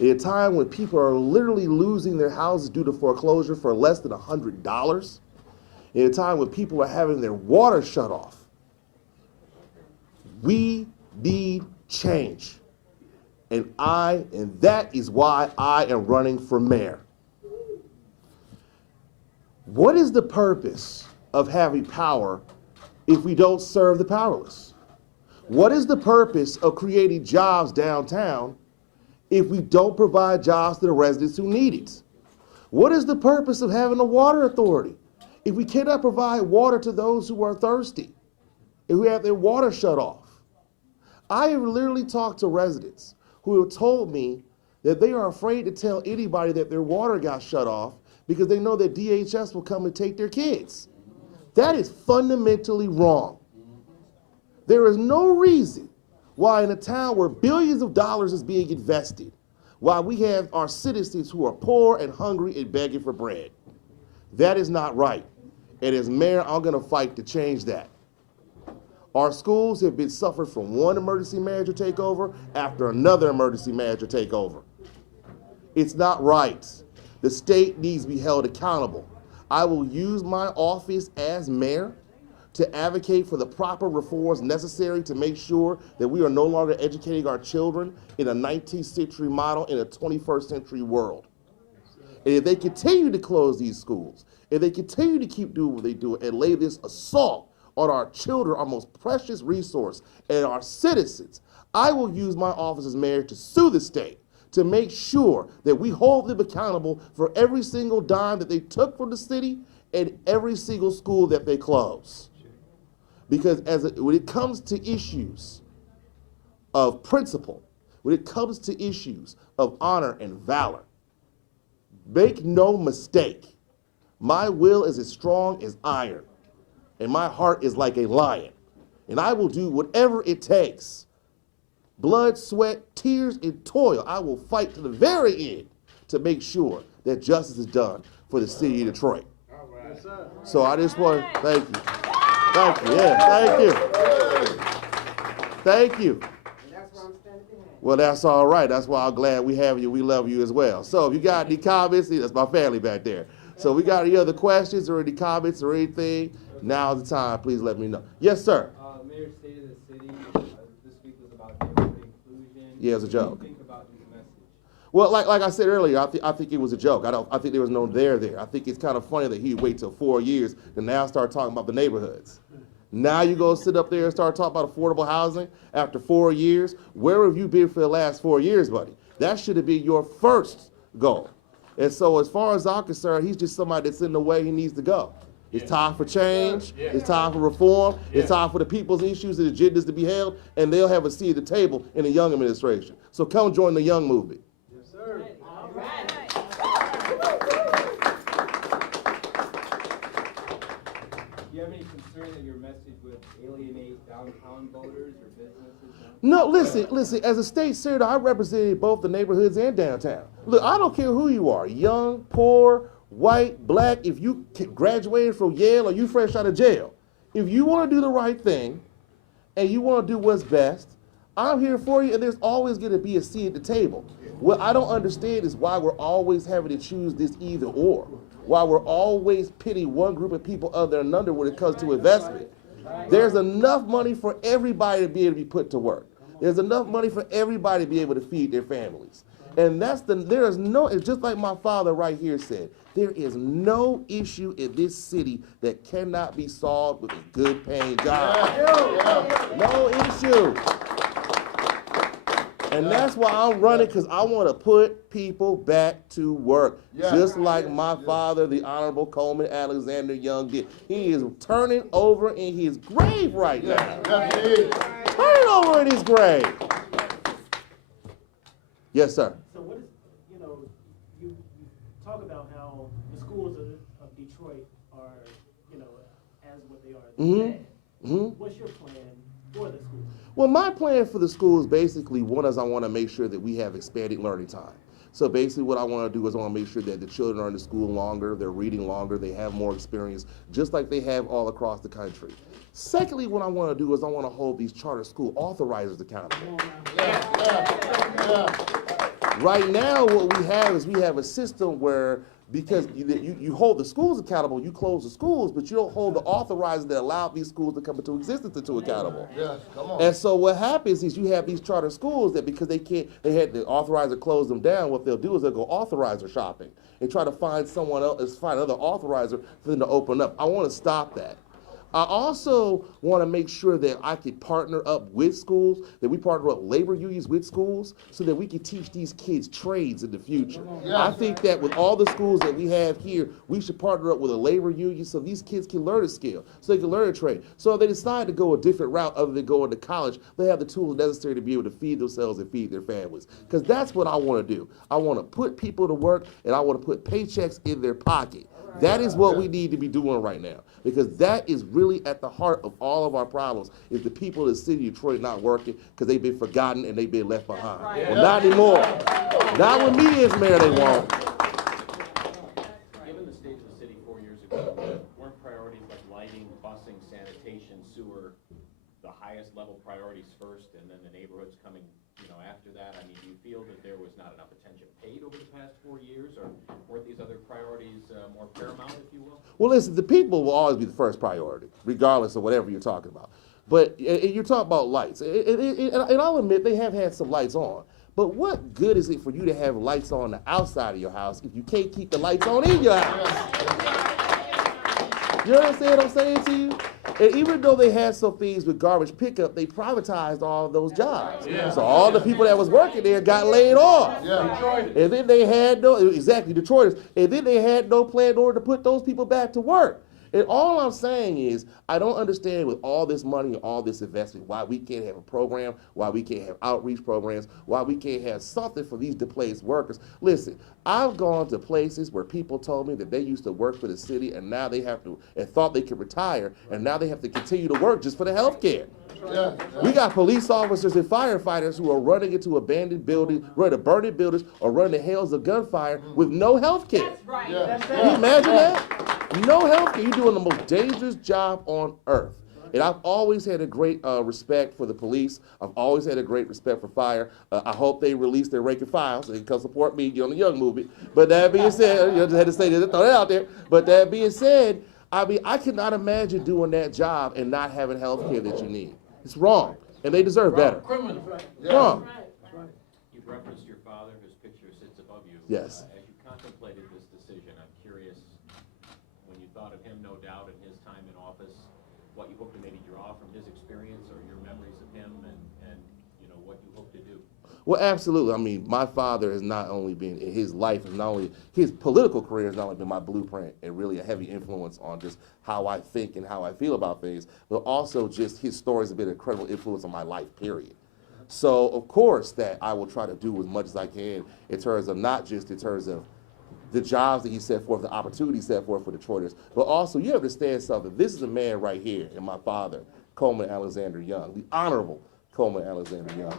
At a time when people are literally losing their houses due to foreclosure for less than $100, at a time when people are having their water shut off, we need change. And that is why I am running for mayor. What is the purpose of having power if we don't serve the powerless? What is the purpose of creating jobs downtown if we don't provide jobs to the residents who need it? What is the purpose of having a water authority if we cannot provide water to those who are thirsty and who have their water shut off? I have literally talked to residents who have told me that they are afraid to tell anybody that their water got shut off because they know that DHS will come and take their kids. That is fundamentally wrong. There is no reason why in a town where billions of dollars is being invested, why we have our citizens who are poor and hungry and begging for bread. That is not right. And as mayor, I'm gonna fight to change that. Our schools have been suffered from one emergency manager takeover after another emergency manager takeover. It's not right. The state needs to be held accountable. I will use my office as mayor to advocate for the proper reforms necessary to make sure that we are no longer educating our children in a 19th century model in a 21st century world. And if they continue to close these schools, if they continue to keep doing what they do and lay this assault on our children, our most precious resource, and our citizens, I will use my office as mayor to sue the state to make sure that we hold them accountable for every single dime that they took from the city and every single school that they close. Because when it comes to issues of principle, when it comes to issues of honor and valor, make no mistake, my will is as strong as iron, and my heart is like a lion, and I will do whatever it takes. Blood, sweat, tears, and toil. I will fight to the very end to make sure that justice is done for the city of Detroit. All right. Yes, so I just want to thank you. Thank you. Yeah, thank you. Thank you. Well, that's all right. That's why I'm glad we have you. We love you as well. So if you got any comments, see, that's my family back there. So we got any other questions or any comments or anything, now's the time. Please let me know. Yes, sir. Mayor State of the City this week was about neighborhood inclusion. Yeah, it was a joke. What do you think about his message? Well, like I said earlier, I think it was a joke. I think there was no there. I think it's kind of funny that he wait till 4 years and now start talking about the neighborhoods. Now you go sit up there and start talking about affordable housing after 4 years. Where have you been for the last 4 years, buddy? That should have been your first goal. And so as far as I'm concerned, he's just somebody that's in the way he needs to go. It's time for change. It's time for reform. It's time for the people's issues and agendas to be held, and they'll have a seat at the table in the Young administration. So come join the Young movement. Yes, sir. All right. Do you have any concern that your message would alienate downtown voters or businesses? No, listen, as a state senator, I represented both the neighborhoods and downtown. Look, I don't care who you are, young, poor, white, black, if you graduated from Yale or you fresh out of jail. If you want to do the right thing and you want to do what's best, I'm here for you, and there's always going to be a seat at the table. What I don't understand is why we're always having to choose this either or, why we're always pitting one group of people other than another when it comes to investment. There's enough money for everybody to be able to be put to work. There's enough money for everybody to be able to feed their families. And there is no, it's just like my father right here said, there is no issue in this city that cannot be solved with a good paying job. No issue. And that's why I'm running, because I want to put people back to work. Just like my father, the Honorable Coleman Alexander Young did. He is turning over in his grave right now. Turning over in his grave. Yes, sir. So what is, you talk about how the schools of Detroit are, as what they are today. What's your plan for the schools? Well, my plan for the schools basically, one is I want to make sure that we have expanded learning time. So basically what I want to do is I want to make sure that the children are in the school longer, they're reading longer, they have more experience, just like they have all across the country. Secondly, what I want to do is I want to hold these charter school authorizers accountable. Right now, what we have is we have a system where because you hold the schools accountable, you close the schools, but you don't hold the authorizers that allow these schools to come into existence into accountable. Yes, come on. And so what happens is you have these charter schools that because they had the authorizer close them down, what they'll do is they'll go authorizer shopping and try to find someone else, find another authorizer for them to open up. I want to stop that. I also want to make sure that I can partner up with schools, that we partner up labor unions with schools, so that we can teach these kids trades in the future. Yeah. I think that with all the schools that we have here, we should partner up with a labor union so these kids can learn a skill, so they can learn a trade. So if they decide to go a different route other than going to college, they have the tools necessary to be able to feed themselves and feed their families. Because that's what I want to do. I want to put people to work, and I want to put paychecks in their pocket. That is what we need to be doing right now, because that is really at the heart of all of our problems, is the people in the city of Detroit not working because they've been forgotten and they've been left behind. Well, not anymore. Not when me as mayor, they won't. Given the state of the city 4 years ago, weren't priorities like lighting, busing, sanitation, sewer, the highest level priorities first, and then the neighborhoods coming, after that? I mean, do you feel that there was not enough attention paid over the past 4 years, or weren't these other priorities more paramount, if you will? Well, listen, the people will always be the first priority, regardless of whatever you're talking about. But you're talking about lights, and I'll admit they have had some lights on. But what good is it for you to have lights on the outside of your house if you can't keep the lights on in your house? You understand what I'm saying to you? And even though they had some things with garbage pickup, they privatized all of those jobs. Yeah. So all the people that was working there got laid off. Yeah. And then they had Detroiters. And then they had no plan in order to put those people back to work. And all I'm saying is, I don't understand with all this money and all this investment, why we can't have a program, why we can't have outreach programs, why we can't have something for these displaced workers. Listen, I've gone to places where people told me that they used to work for the city and now they have to, and thought they could retire, and now they have to continue to work just for the health care. Yeah. We got police officers and firefighters who are running into abandoned buildings, running burning buildings, or running the hails of gunfire with no health care. Right. Yeah. Can you imagine that? No health care. You're doing the most dangerous job on earth. And I've always had a great respect for the police. I've always had a great respect for fire. I hope they release their rank and file so they can come support me on the Young movement. But that being said, I just had to say that, throw that out there. But that being said, I mean, I cannot imagine doing that job and not having health care that you need. It's wrong, and they deserve better. Wrong. You've referenced your father, whose picture sits above you. Yes. As you contemplated this decision, I'm curious, when you thought of him, no doubt, in his time in office, what you hope to maybe draw from his experience or your memories of him, and what you hope to do. Well, absolutely. I mean, my father has not only been in his life, and not only his political career has not only been my blueprint and really a heavy influence on just how I think and how I feel about things, but also just his stories have been an incredible influence on my life, period. So, of course, that I will try to do as much as I can in terms of not just in terms of the jobs that he set forth, the opportunities set forth for Detroiters, but also you understand something. This is a man right here, and my father, Coleman Alexander Young, the Honorable Coleman Alexander Young,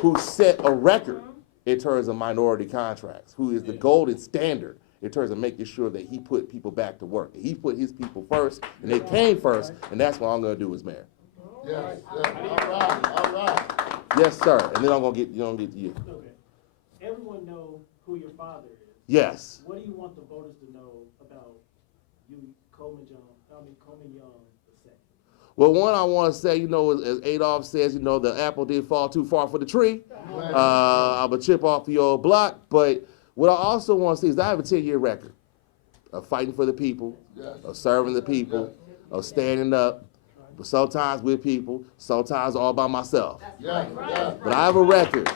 who set a record in terms of minority contracts, who is the golden standard in terms of making sure that he put people back to work. He put his people first, and they came first, and that's what I'm going to do as mayor. Yes. All right. Yes, sir. And then I'm going to get to you. Okay. Everyone know who your father is. Yes. What do you want the voters to know about you, Coleman Young II? Well, one, I want to say, as Adolph says, the apple didn't fall too far for the tree. I'm a chip off the old block. But what I also want to say is I have a 10-year record of fighting for the people, of serving the people, of standing up, but sometimes with people, sometimes all by myself. But I have a record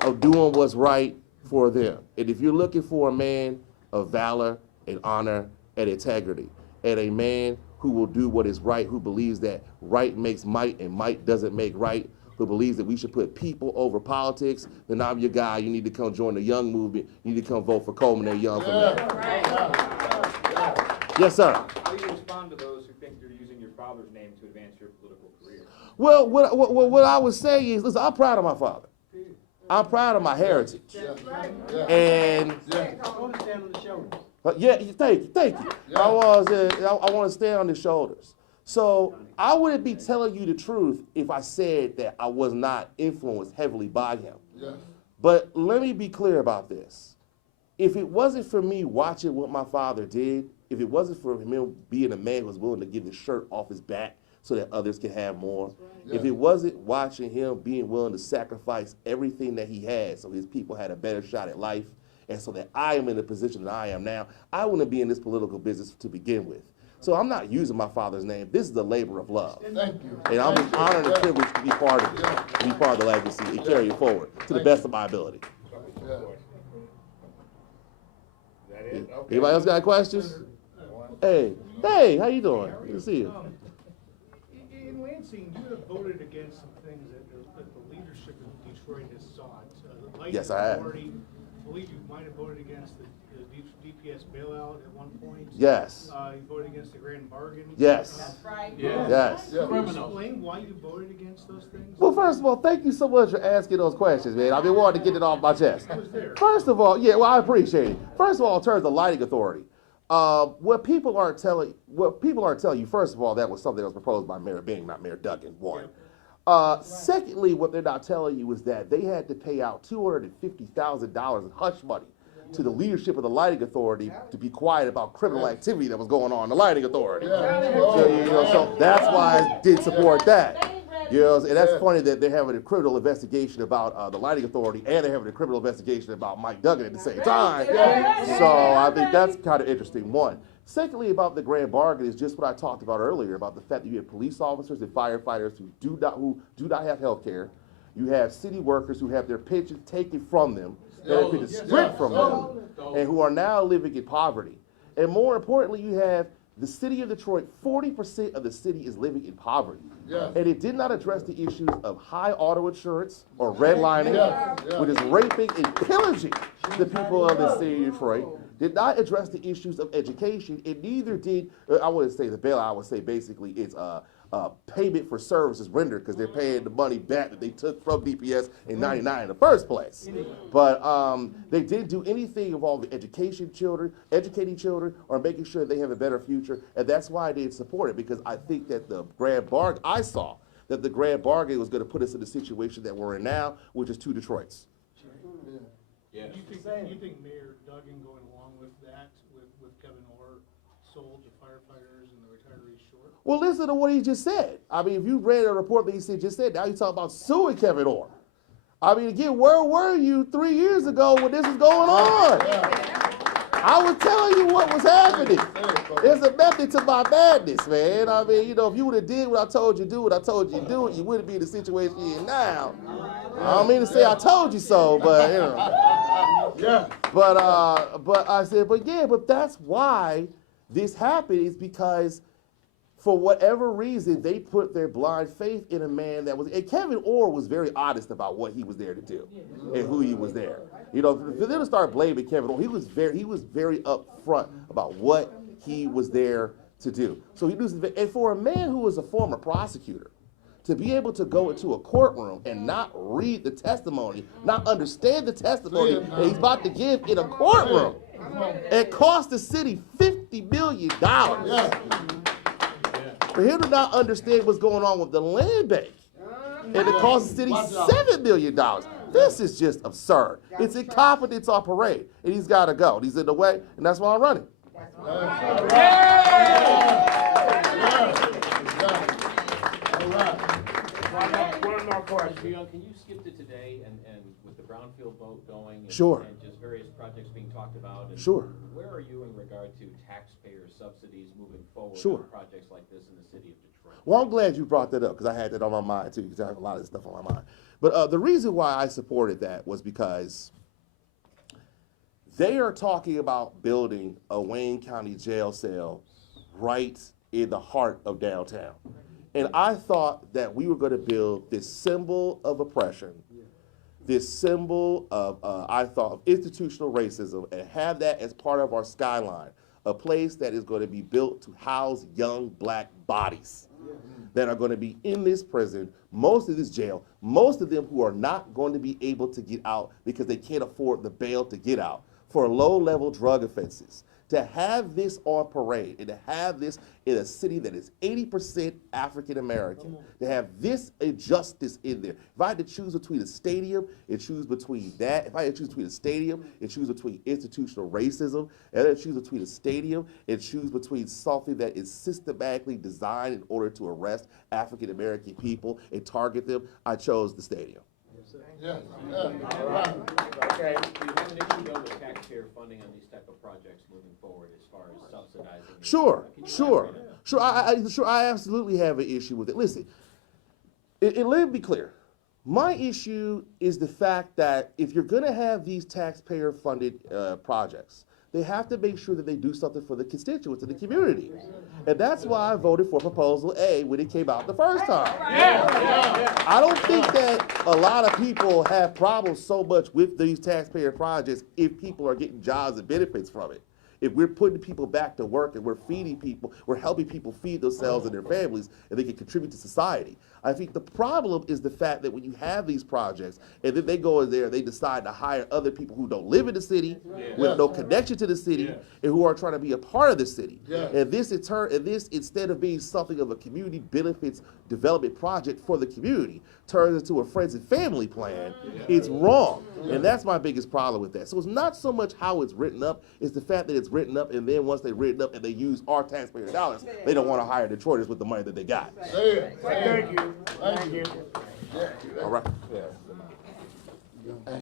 of doing what's right for them. And if you're looking for a man of valor and honor and integrity, and a man who will do what is right, who believes that right makes might and might doesn't make right, who believes that we should put people over politics, then I'm your guy. You need to come join the Young movement. You need to come vote for Coleman A. Young for mayor. Yes, sir. How do you respond to those who think you're using your father's name to advance your political career? Well, what I would say is, listen, I'm proud of my father. I'm proud of my heritage. And yeah, thank you. I want to stand on his shoulders. So I wouldn't be telling you the truth if I said that I was not influenced heavily by him. Yes. But let me be clear about this. If it wasn't for me watching what my father did, if it wasn't for him being a man who was willing to give his shirt off his back so that others can have more, if it wasn't watching him being willing to sacrifice everything that he had so his people had a better shot at life, and so that I am in the position that I am now, I wouldn't be in this political business to begin with. So I'm not using my father's name. This is a labor of love. Thank you. And I'm just honored and privileged to be part of it, to be part of the legacy and carry it forward to the best of my ability. Yeah. Anybody else got questions? Hey, how you doing? Good to see you. In Lansing, you have voted against some things that the leadership of Detroit has sought. The Light Yes, I have. Authority, I believe you might have voted against the DPS bailout at one point. Yes. You voted against the grand bargain. Yes. Right. Yes. Yeah. Can you explain why you voted against those things? Well, first of all, thank you so much for asking those questions, man. I've been wanting to get it off my chest. I was there. First of all, yeah, well, I appreciate it. First of all, in terms of lighting authority, what people aren't telling you, first of all, that was something that was proposed by Mayor Bing, not Mayor Duggan, one. Secondly, what they're not telling you is that they had to pay out $250,000 in hush money to the leadership of the lighting authority to be quiet about criminal activity that was going on in the lighting authority. So that's why I did support that. And that's funny that they're having a criminal investigation about the lighting authority, and they're having a criminal investigation about Mike Duggan at the same time. So I think that's kind of interesting, one. Secondly, about the grand bargain is just what I talked about earlier, about the fact that you have police officers and firefighters who do not have health care. You have city workers who have their pensions taken from them, their pensions stripped from them, and who are now living in poverty. And more importantly, you have the city of Detroit, 40% of the city is living in poverty. And it did not address the issues of high auto insurance or redlining, which is raping and pillaging the people of the city of Detroit. Did not address the issues of education, and neither did, I wouldn't say the bailout, I would say basically it's payment for services rendered, because they're paying the money back that they took from DPS in '99 in the first place. But they didn't do anything involving educating children, or making sure they have a better future, and that's why I did support it, because I think that the grand bargain, I saw that the grand bargain was going to put us in the situation that we're in now, which is two Detroits. Yeah. You think Mayor Duggan going along with that, with Kevin Orr, sold the firefighters and the retirees short? Well, listen to what he just said. I mean, if you read a report that he just said, now he's talking about suing Kevin Orr. I mean, again, where were you 3 years ago when this was going on? I was telling you what was happening. There's a method to my madness, man. I mean, if you would have did what I told you to do, you wouldn't be in the situation you're in now. I don't mean to say I told you so, but But I said, but that's why this happened, is because for whatever reason, they put their blind faith in a man that was, and Kevin Orr was very honest about what he was there to do and who he was there. For them to start blaming Kevin Orr, he was very upfront about what he was there to do. So and for a man who was a former prosecutor, to be able to go into a courtroom and not read the testimony, not understand the testimony that he's about to give in a courtroom, it cost the city $50 million. For him to not understand what's going on with the land bank, and it cost the city $7 million. This is just absurd. It's incompetence on parade, and he's got to go. He's in the way, and that's why I'm running. One more question. Young, can you skip to today and with the brownfield vote going and, Sure. and just various projects being talked about? And Sure. Where are you in regard to taxpayer subsidies moving forward Sure. on projects like this in the city of Detroit? Well, I'm glad you brought that up, because I had that on my mind too, because I have a lot of this stuff on my mind. But the reason why I supported that was because they are talking about building a Wayne County jail cell right in the heart of downtown. And I thought that we were going to build this symbol of oppression, this symbol of, I thought, of institutional racism, and have that as part of our skyline, a place that is going to be built to house young black bodies that are going to be in this prison, most of this jail, most of them who are not going to be able to get out because they can't afford the bail to get out, for low-level drug offenses, To have this on parade and to have this in a city that is 80% African American, to have this injustice in there. If I had to choose between a stadium and choose between that, if I had to choose between a stadium and choose between institutional racism, and then choose between a stadium and choose between something that is systematically designed in order to arrest African American people and target them, I chose the stadium. Yes, yes, all right. Okay. Do you have an issue though with taxpayer funding on these type of projects moving forward as far as subsidizing? these? Sure, Can you sure, elaborate on that? sure. I absolutely have an issue with it. Listen, and let me be clear. My issue is the fact that if you're going to have these taxpayer-funded projects, they have to make sure that they do something for the constituents in the community, and that's why I voted for Proposal A when it came out the first time. I don't think that a lot of people have problems so much with these taxpayer projects if people are getting jobs and benefits from it. If we're putting people back to work and we're feeding people, we're helping people feed themselves and their families, and they can contribute to society. I think the problem is the fact that when you have these projects and then they go in there and they decide to hire other people who don't live in the city, with no connection to the city, and who are trying to be a part of the city. And this in turn, instead of being something of a community benefits development project for the community, turns into a friends and family plan. It's wrong. And that's my biggest problem with that. So it's not so much how it's written up, it's the fact that it's written up, and then once they've written up and they use our taxpayer dollars, they don't want to hire Detroiters with the money that they got. Thank you. Thank you. All right.